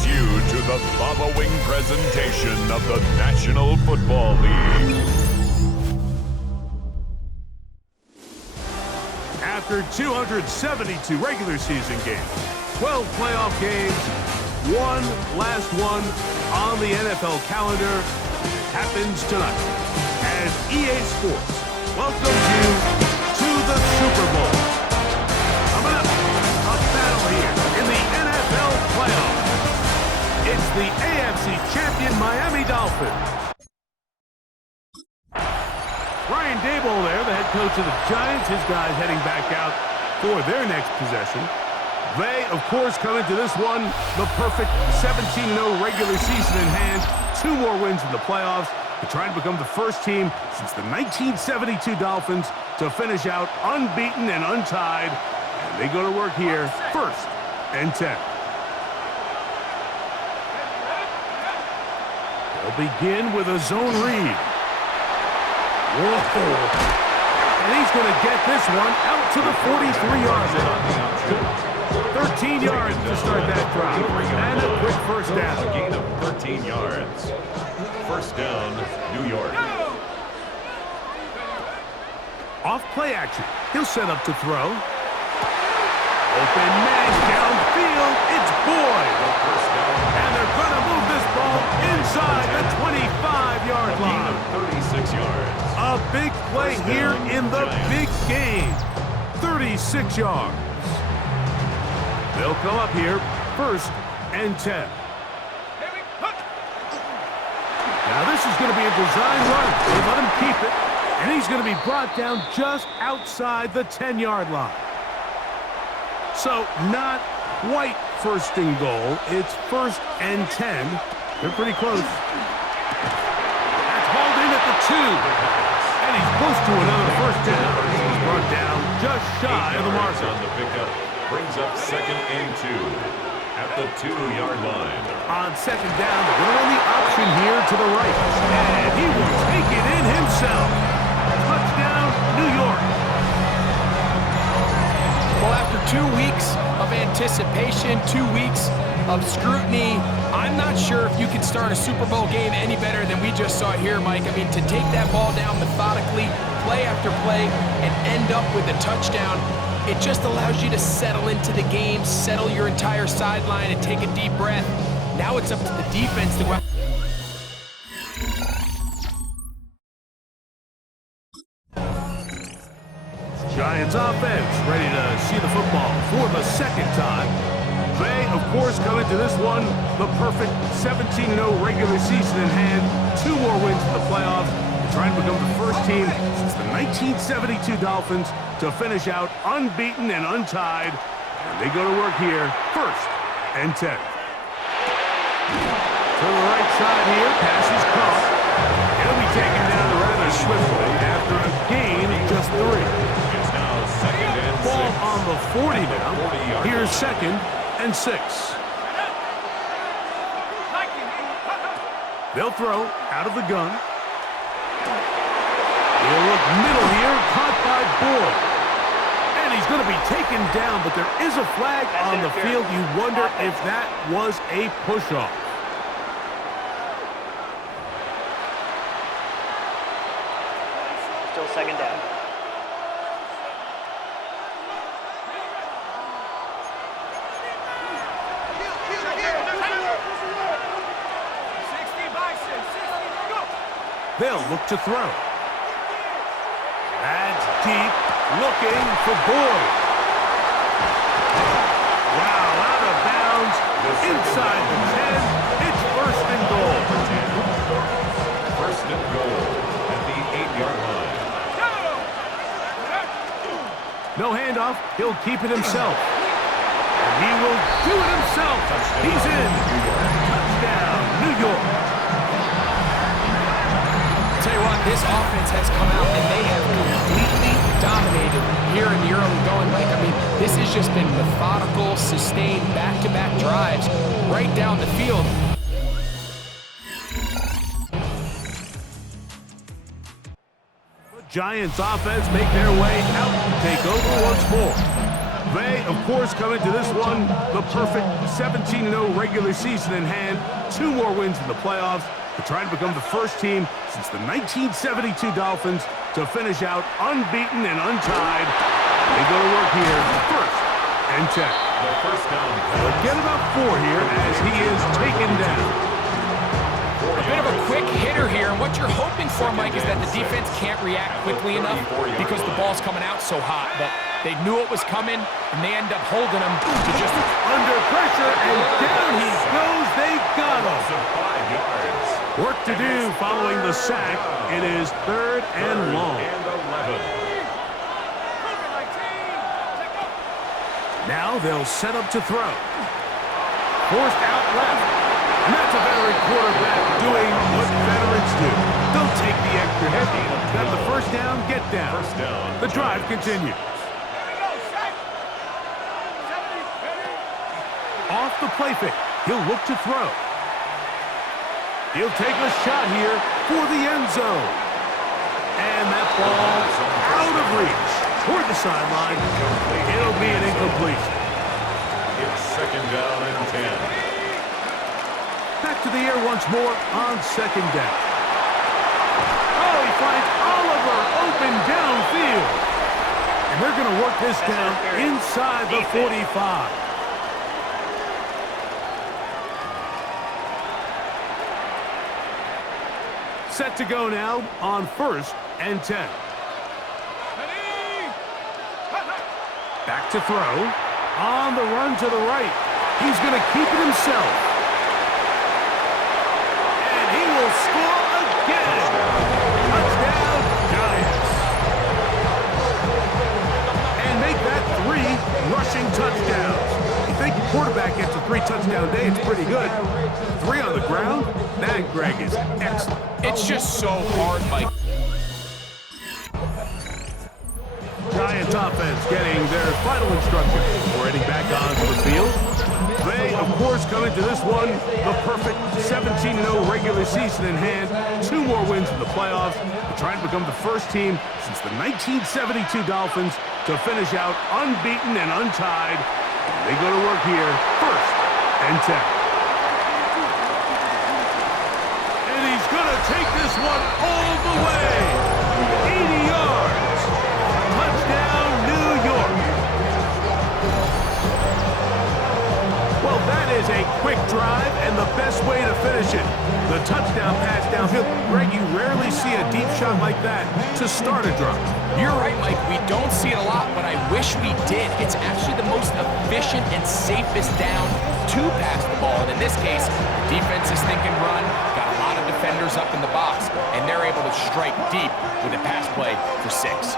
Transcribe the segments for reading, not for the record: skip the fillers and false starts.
welcomes you to the following presentation of the National Football League. After 272 regular season games, 12 playoff games, one last one on the NFL calendar happens tonight as EA Sports welcomes you to the Super Bowl. Coming up, a battle here in the NFL playoffs. It's the AFC champion Miami Dolphins. Brian Daboll there, the head coach of the Giants. His guys heading back out for their next possession. They, of course, come into this one, the perfect 17-0 regular season in hand. 2 more wins in the playoffs. They're trying to become the first team since the 1972 Dolphins to finish out unbeaten and untied. And they go to work here, 1st and 10. They'll begin with a zone read. Whoa. And he's going to get this one out to the 43-yard line. 13 yards to start that drive. And a quick first down. A gain of 13 yards. First down, New York. Off play action. He'll set up to throw. Open man downfield. It's Boyd. And they're going to move this ball inside the 25-yard line. 36 yards. A big play here in the big game. 36 yards. They'll come up here, 1st and 10. Now this is going to be a design run. They let him keep it, and he's going to be brought down just outside the 10-yard line. So not quite 1st and goal. It's 1st and 10. They're pretty close. That's hauled in at the 2. And he's close to another first down. He's brought down just shy of the marker. On the pickup. Brings up 2nd and 2 at the 2-yard line. On 2nd down, they're going to run the option here to the right. And he will take it in himself. Touchdown, New York. Well, after 2 weeks of anticipation, 2 weeks of scrutiny, I'm not sure if you can start a Super Bowl game any better than we just saw here, Mike. I mean, to take that ball down methodically, play after play, and end up with a touchdown, it just allows you to settle into the game, settle your entire sideline, and take a deep breath. Now it's up to the defense to go out. Giants offense ready to see the football for the 2nd time. They, of course, come into this one, the perfect 17-0 regular season in hand. 2 more wins in the playoffs. They're trying to become the first team since the 1972 Dolphins to finish out unbeaten and untied. And they go to work here, 1st and 10. To the right side here, pass is caught. He'll be taken down rather swiftly after a gain of just 3. It's now 2nd and 6. Ball on the 40 now. Here's 2nd and 6. They'll throw out of the gun. He'll look middle here, caught by Boyd. And he's going to be taken down, but there is a flag on the field. You wonder if that was a push-off. Still 2nd down. They'll look to throw. That's deep, looking for Boyd. Wow, out of bounds, inside the 10. It's 1st and goal. 1st and goal at the 8-yard line. No handoff, he'll keep it himself. And he will do it himself. He's in. Touchdown, New York. Tell you what, this offense has come out and they have completely dominated here in the early going. Like, I mean, this has just been methodical, sustained, back-to-back drives right down the field. The Giants offense make their way out and take over once more. They, of course, come into this one, the perfect 17-0 regular season in hand. 2 more wins in the playoffs to try to become the first team since the 1972 Dolphins to finish out unbeaten and untied. They go to work here, first and 10. The first down. They'll get about 4 here as he is taken down. A bit of a quick hitter here, and what you're hoping for, Mike, is that the defense can't react quickly enough because the ball's coming out so hot. But they knew it was coming, and they end up holding him to just under pressure, and down he goes. They got him. 5 yards. Work to do following the sack. It is 3rd and long. And 11. Now they'll set up to throw. Forced out left. And that's a veteran quarterback doing what veterans do. Don't take the extra hit. Got the first down, get down. First down. The drive continues. Off the play fake. He'll look to throw. He'll take a shot here for the end zone. And that ball out of reach toward the sideline. It'll be an incompletion. It's 2nd down and 10. Back to the air once more on 2nd down. Oh, he finds Oliver open downfield. And they're going to work this down inside the 45. Set to go now on 1st and 10. Back to throw. On the run to the right. He's going to keep it himself. Score again. Touchdown, Giants. And make that 3 rushing touchdowns. You think the quarterback gets a 3-touchdown day, it's pretty good. 3 on the ground? That, Greg, is excellent. it's just so hard, Mike. Giants offense getting their final instruction before heading back onto the field. They, of course, come into this one, the perfect 17-0 regular season in hand. 2 more wins in the playoffs to try and become the first team since the 1972 Dolphins to finish out unbeaten and untied. They go to work here, 1st and 10. And he's going to take this one all the way. 80 yards. Touchdown, New York. Well, that is a quick drive and the best way to finish it. The touchdown pass downfield. Greg, you rarely see a deep shot like that to start a drive. You're right, Mike. We don't see it a lot, but I wish we did. It's actually the most efficient and safest down to pass the ball. And in this case, the defense is thinking run, got a lot of defenders up in the box, and they're able to strike deep with a pass play for 6.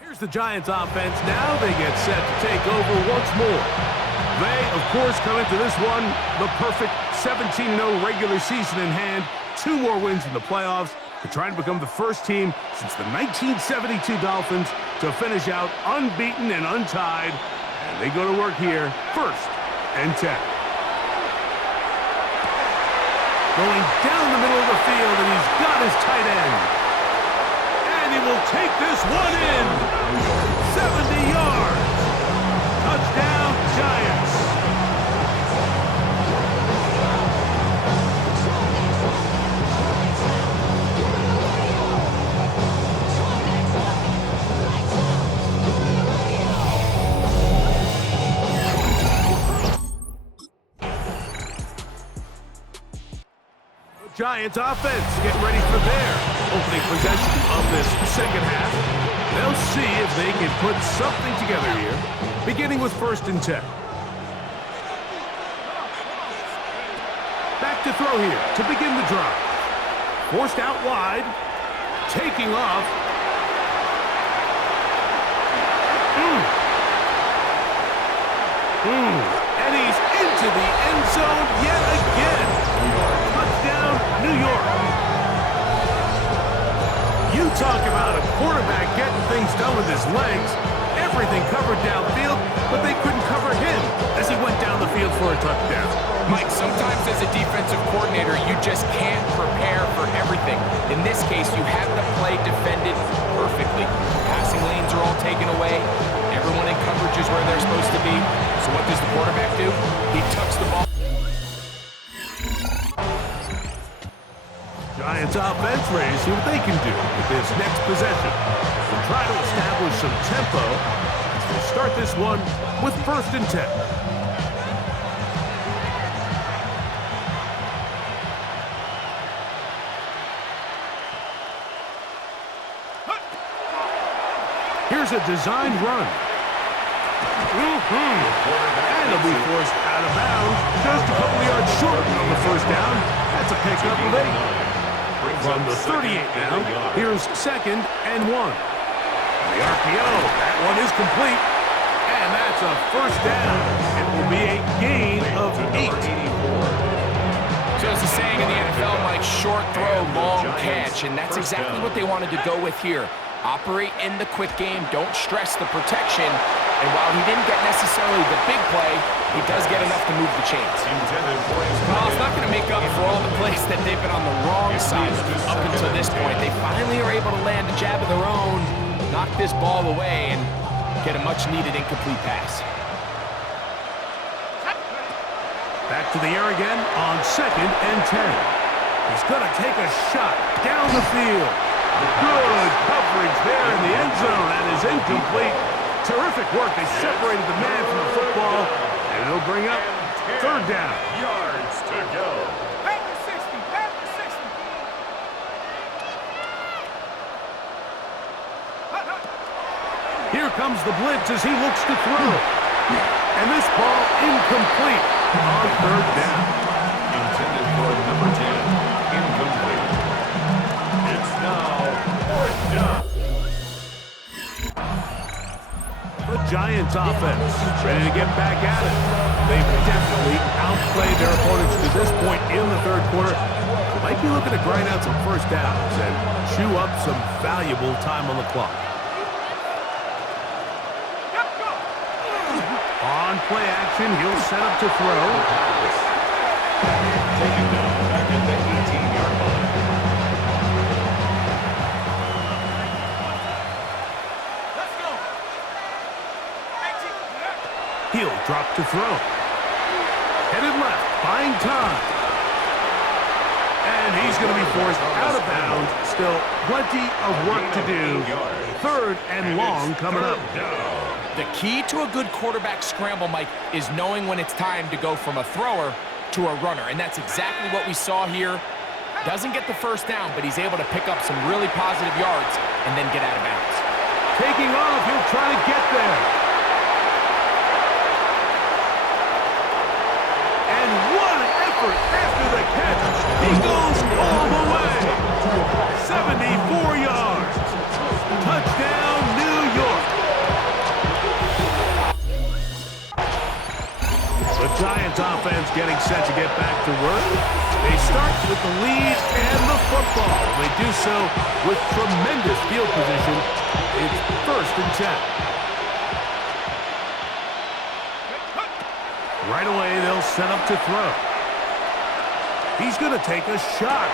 Here's the Giants offense. Now they get set to take over once more. They, of course, come into this one, the perfect 17-0 regular season in hand. 2 more wins in the playoffs to try and become the first team since the 1972 Dolphins to finish out unbeaten and untied. And they go to work here, 1st and 10. Going down the middle of the field, and he's got his tight end. And he will take this one in. 70 yards. Touchdown, Giants. Giants offense getting ready for their opening possession of this second half. They'll see if they can put something together here, beginning with 1st and 10. Back to throw here to begin the drive. Forced out wide, taking off. And he's into the end zone yet again. Touchdown, New York. You talk about a quarterback getting things done with his legs. everything covered downfield, but they couldn't cover him as he went down the field for a touchdown. Mike, sometimes as a defensive coordinator, you just can't prepare for everything. In this case, you have the play defended perfectly. Passing lanes are all taken away. Everyone in coverage is where they're supposed to be. So what does the quarterback do? He tucks the ball. Giants offense ready to see what they can do with this next possession. They'll try to establish some tempo as they start this one with 1st and 10. Here's a designed run. And he'll be forced out of bounds just a couple yards short of the 1st down. That's a pickup of 8. From the 38 now, here's 2nd and 1. The RPO, that one is complete. And that's a 1st down. It will be a gain of 8. So as the saying in the NFL, Mike, short throw, long catch. And that's exactly what they wanted to go with here. Operate in the quick game, don't stress the protection, and while he didn't get necessarily the big play, he does get enough to move the chains. Well, it's not going to make up for all the plays that they've been on the wrong side up until this point. They finally are able to land a jab of their own, knock this ball away, and get a much-needed incomplete pass. Back to the air again on 2nd and 10. He's going to take a shot down the field. Good coverage there in the end zone, and is incomplete. Terrific work. They separated the man from the football, and it'll bring up 3rd down. Yards to go. Back to 60, back to 60. Here comes the blitz as he looks to throw. And this ball incomplete on 3rd down. Intended for number 10. Incomplete. It's now 4th down. The Giants offense ready to get back at it. They've definitely outplayed their opponents to this point in the 3rd quarter. They might be looking to grind out some 1st downs and chew up some valuable time on the clock. On play action, he'll set up to throw. Taken down back at the 18-yard line. He'll drop to throw. Headed left, buying time. And he's going to be forced out of bounds. Still plenty of work to do. 3rd and long coming up. The key to a good quarterback scramble, Mike, is knowing when it's time to go from a thrower to a runner. And that's exactly what we saw here. Doesn't get the 1st down, but he's able to pick up some really positive yards and then get out of bounds. Taking off, he'll try to get there. And what an effort after the catch. He goes all the way. 74 yards. Touchdown, New York. The Giants offense getting set to get back to work. They start with the lead and the football. They do so with tremendous field position. It's 1st and 10. Right away, they'll set up to throw. He's going to take a shot.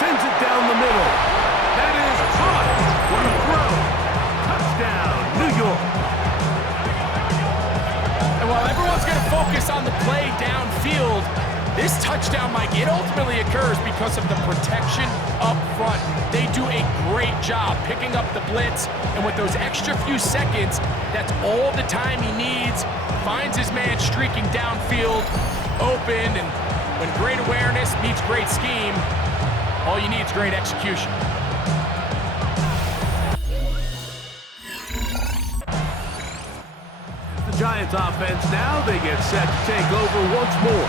Sends it down the middle. That is caught. What a throw. Touchdown, New York. And while everyone's going to focus on the play downfield, this touchdown, Mike, it ultimately occurs because of the protection up front. They do a great job picking up the blitz, and with those extra few seconds, that's all the time he needs. Finds his man streaking downfield, open, and when great awareness meets great scheme, all you need is great execution. The Giants offense now, they get set to take over once more.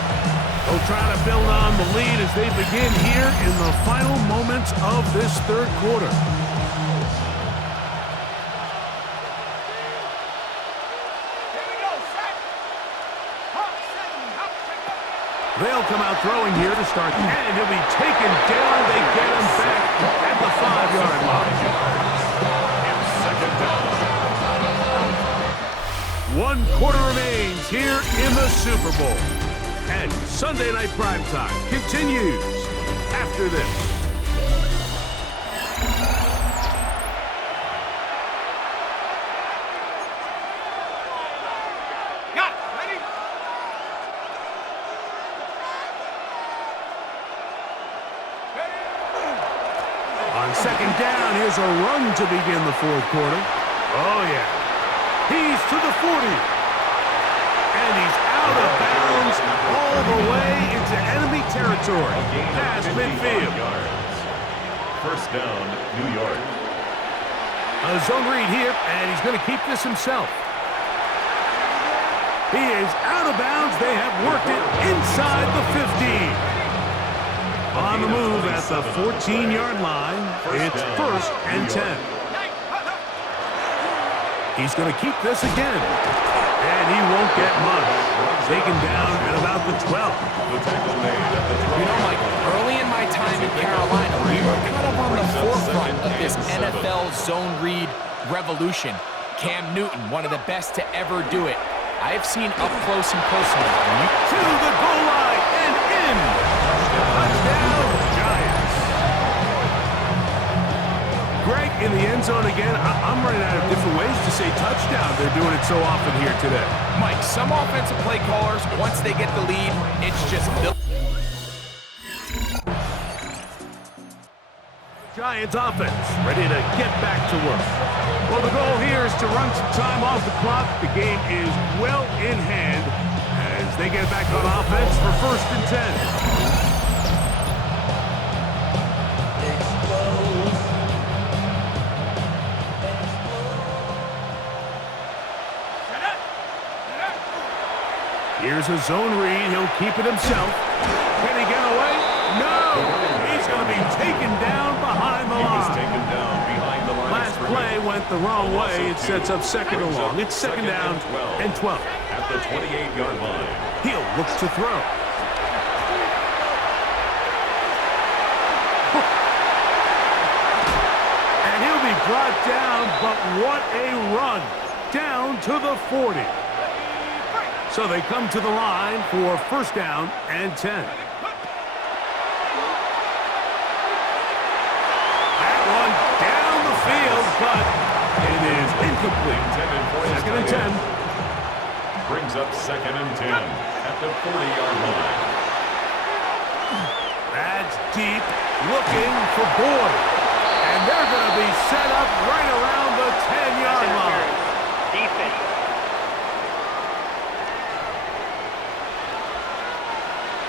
They'll try to build on the lead as they begin here in the final moments of this 3rd quarter. They'll come out throwing here to start, and he'll be taken down. They get him back at the 5-yard line. It's 2nd down. 1 quarter remains here in the Super Bowl. And Sunday Night Primetime continues after this. On second down, here's a run to begin the fourth quarter. Oh, yeah. He's to the 40. And he's out of bounds all the way into enemy territory. Past midfield. First down, New York. A zone read here, and he's going to keep this himself. He is out of bounds. They have worked it inside the 15. On the move at the 14-yard line, it's first and 10. He's going to keep this again, and he won't get much. Taken down at about the 12. You know, Mike, early in my time in Carolina, we were kind of on the forefront of this NFL zone read revolution. Cam Newton, one of the best to ever do it. I have seen up close and personal. To the goal line and in. Touchdown, Giants. Greg, in the end zone again. I'm running out of different ways to say touchdown. They're doing it so often here today. Mike, some offensive play callers, once they get the lead, it's just built. Giants offense ready to get back to work. Well, the goal here is to run some time off the clock. The game is well in hand as they get back on offense for first and 10. Here's a zone read. He'll keep it himself. Can he get away? No! He's going to be taken down behind the line. He's taken down behind the line. Last play went the wrong way. It sets up second and long. It's second down and 12. At the 28-yard line. He'll look to throw. And he'll be brought down, but what a run. Down to the 40. So they come to the line for first down and 10. That one down the field, but it is incomplete. Second and 10. Brings up second and 10 at the 40-yard line. That's deep, looking for Boyd. And they're going to be set up right around the 10-yard line. Defense.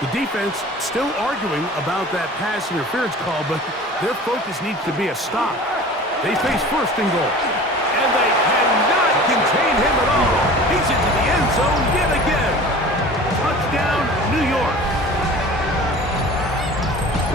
The defense still arguing about that pass interference call, but their focus needs to be a stop. They face first and goal, and they cannot contain him at all. He's into the end zone yet again. Touchdown, New York.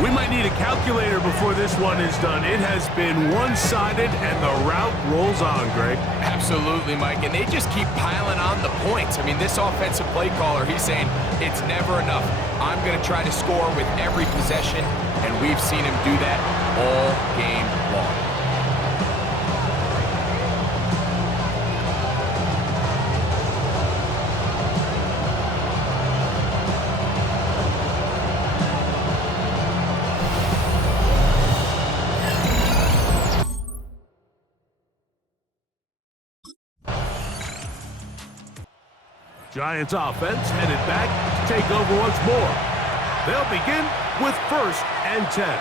We might need a calculator before this one is done. It has been one-sided, and the route rolls on, Greg. Absolutely, Mike, and they just keep piling on the points. I mean, this offensive play caller, he's saying it's never enough. I'm going to try to score with every possession, and we've seen him do that all game long. Giants offense headed back to take over once more. They'll begin with first and 10. The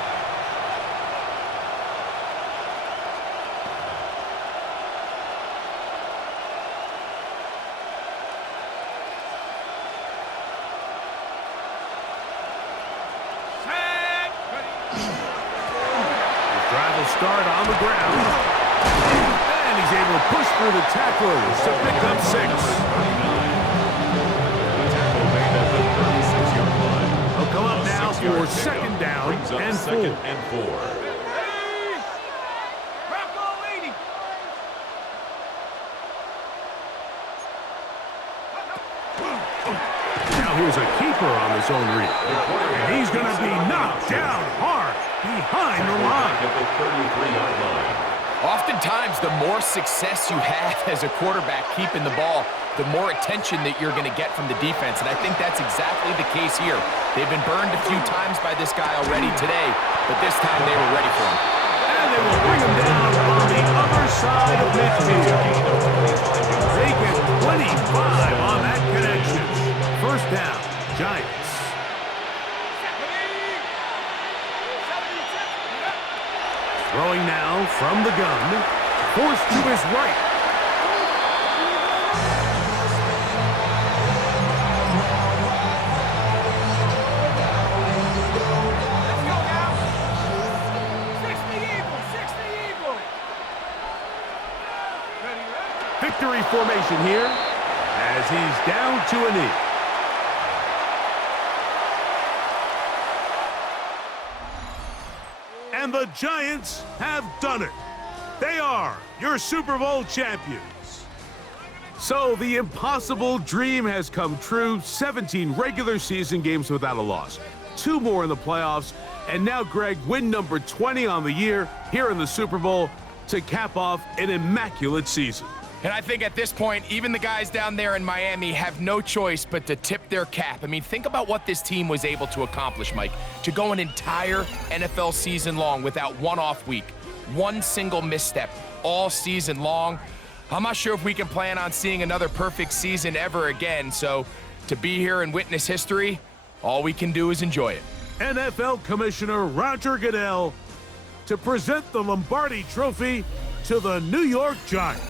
drive will start on the ground. And he's able to push through the tacklers to pick up 6. He'll come up now for second down and 4. Now here's a keeper on the zone read. And he's going to be knocked down hard behind the line. At the 33-yard line. Oftentimes, the more success you have as a quarterback keeping the ball, the more attention that you're going to get from the defense, and I think that's exactly the case here. They've been burned a few times by this guy already today, but this time they were ready for him. And they will bring him down on the other side of midfield. They get 25 on that connection. First down, Giants. Throwing now from the gun, forced to his right. Let's go now. 60 Eagles, 60 Eagles. Ready? Victory formation here as he's down to a knee. And the Giants have done it. They are your Super Bowl champions. So the impossible dream has come true. 17 regular season games without a loss. 2 more in the playoffs. And now, Greg, win number 20 on the year here in the Super Bowl to cap off an immaculate season. And I think at this point, even the guys down there in Miami have no choice but to tip their cap. I mean, think about what this team was able to accomplish, Mike. To go an entire NFL season long without one off week, one single misstep all season long. I'm not sure if we can plan on seeing another perfect season ever again. So to be here and witness history, all we can do is enjoy it. NFL Commissioner Roger Goodell to present the Lombardi Trophy to the New York Giants.